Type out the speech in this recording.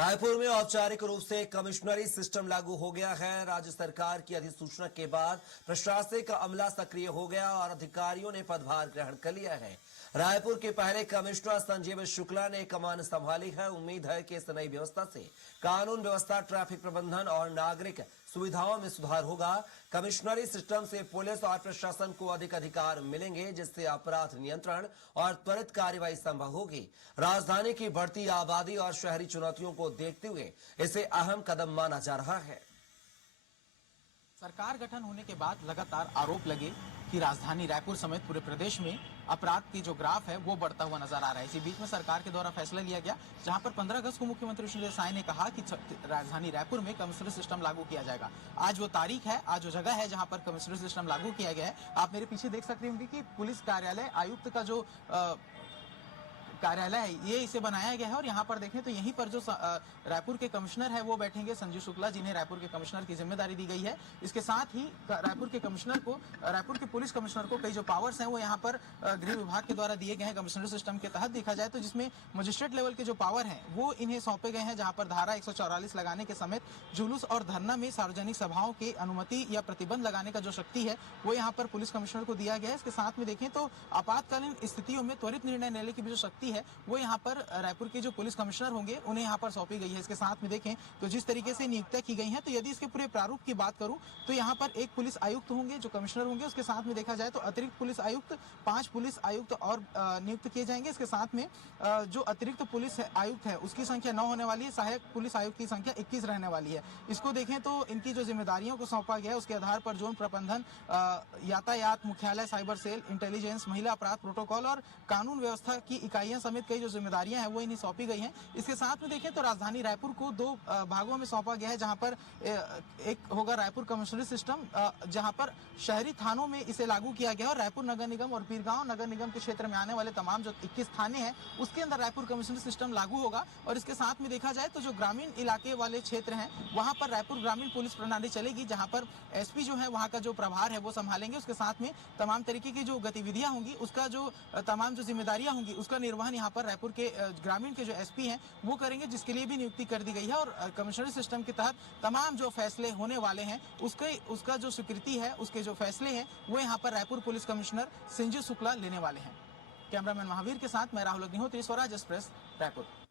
रायपुर में औपचारिक रूप से कमिश्नरी सिस्टम लागू हो गया है। राज्य सरकार की अधिसूचना के बाद प्रशासनिक अमला सक्रिय हो गया और अधिकारियों ने पदभार ग्रहण कर लिया है। रायपुर के पहले कमिश्नर संजीव शुक्ला ने कमान संभाली है। उम्मीद है कि इस नई व्यवस्था से कानून व्यवस्था, ट्रैफिक प्रबंधन और नागरिक सुविधाओं में सुधार होगा। कमिश्नरी सिस्टम से पुलिस और प्रशासन को अधिक अधिकार मिलेंगे, जिससे अपराध नियंत्रण और त्वरित कार्रवाई संभव होगी। राजधानी की बढ़ती आबादी और शहरी चुनौतियों को देखते हुए इसे अहम कदम माना जा रहा है। सरकार गठन होने के बाद लगातार आरोप लगे कि राजधानी रायपुर समेत पूरे प्रदेश में अपराध की जो ग्राफ है वो बढ़ता हुआ नजर आ रहा है। इसी बीच में सरकार के द्वारा फैसला लिया गया, जहां पर 15 अगस्त को मुख्यमंत्री श्री देसाई ने कहा कि राजधानी रायपुर में कमिश्नरी सिस्टम लागू किया जाएगा। आज वो तारीख है, आज वो जगह है जहां पर कमिश्नरी सिस्टम लागू किया गया है। आप मेरे पीछे देख सकते होंगे कि पुलिस कार्यालय आयुक्त का जो कार्यालय है ये इसे बनाया गया है और यहाँ पर देखें तो यहीं पर जो रायपुर के कमिश्नर है वो बैठेंगे, संजीव शुक्ला, जिन्हें रायपुर के कमिश्नर की जिम्मेदारी दी गई है। इसके साथ ही रायपुर के कमिश्नर को, रायपुर के पुलिस कमिश्नर को कई जो पावर्स हैं वो यहाँ पर गृह विभाग के द्वारा दिए गए हैं। कमिश्नरी सिस्टम के तहत देखा जाए तो जिसमें मजिस्ट्रेट लेवल के जो पावर है वो इन्हें सौंपे गए हैं, जहाँ पर धारा 144 लगाने के समेत जुलूस और धरना में सार्वजनिक सभाओं की अनुमति या प्रतिबंध लगाने का जो शक्ति है वो यहाँ पर पुलिस कमिश्नर को दिया गया है। इसके साथ में देखें तो आपातकालीन स्थितियों में त्वरित निर्णय लेने की भी जो शक्ति है वो यहाँ पर रायपुर के जो पुलिस कमिश्नर होंगे उन्हें यहाँ पर सौंपी गई है। इसके साथ में देखें तो जिस तरीके से नियुक्तियां की गई हैं, तो यदि इसके पूरे प्रारूप की बात करूं तो यहाँ पर एक पुलिस आयुक्त होंगे जो कमिश्नर होंगे। उसके साथ में देखा जाए तो अतिरिक्त पुलिस आयुक्त, 5 पुलिस आयुक्त और नियुक्त किए जाएंगे। इसके साथ में जो अतिरिक्त पुलिस आयुक्त है उसकी संख्या 9 होने वाली है। सहायक पुलिस आयुक्त की संख्या 21 रहने वाली है। इसको देखें तो इनकी जो जिम्मेदारियों को सौंपा गया है उसके आधार पर जोन प्रबंधन, यातायात मुख्यालय, साइबर सेल, इंटेलिजेंस, महिला अपराध प्रोटोकॉल और कानून व्यवस्था की इकाइयां समेत कई जो जिम्मेदारियां हैं वो इन्हें सौंपी गई हैं। इसके साथ में देखें तो राजधानी रायपुर को 2 भागों में सौंपा गया है, जहां पर एक होगा रायपुर कमिश्नरी सिस्टम, जहां पर शहरी थानों में इसे लागू किया गया और रायपुर नगर निगम और पीरगांव नगर निगम के क्षेत्र में आने वाले तमाम जो 21 थाने हैं उसके अंदर रायपुर कमिश्नरी सिस्टम लागू होगा। और इसके साथ में देखा जाए तो जो ग्रामीण इलाके वाले क्षेत्र हैं वहां पर रायपुर ग्रामीण पुलिस प्रणाली चलेगी, जहां पर एसपी जो है वहां का जो प्रभार है वो संभालेंगे। उसके साथ में तमाम तरीके की जो गतिविधियां होंगी उसका जो तमाम जो जिम्मेदारियां होंगी उसका निर्वहन यहाँ पर रायपुर के ग्रामीण के जो एसपी हैं वो करेंगे, जिसके लिए भी नियुक्ति कर दी गई है। और कमिश्नरी सिस्टम के तहत तमाम जो फैसले होने वाले हैं उसका जो स्वीकृति है, उसके जो फैसले हैं वो यहाँ पर रायपुर पुलिस कमिश्नर संजीव शुक्ला लेने वाले हैं। कैमरामैन महावीर के साथ मैं राहुल अग्निहोत्री, स्वराज एक्सप्रेस, रायपुर।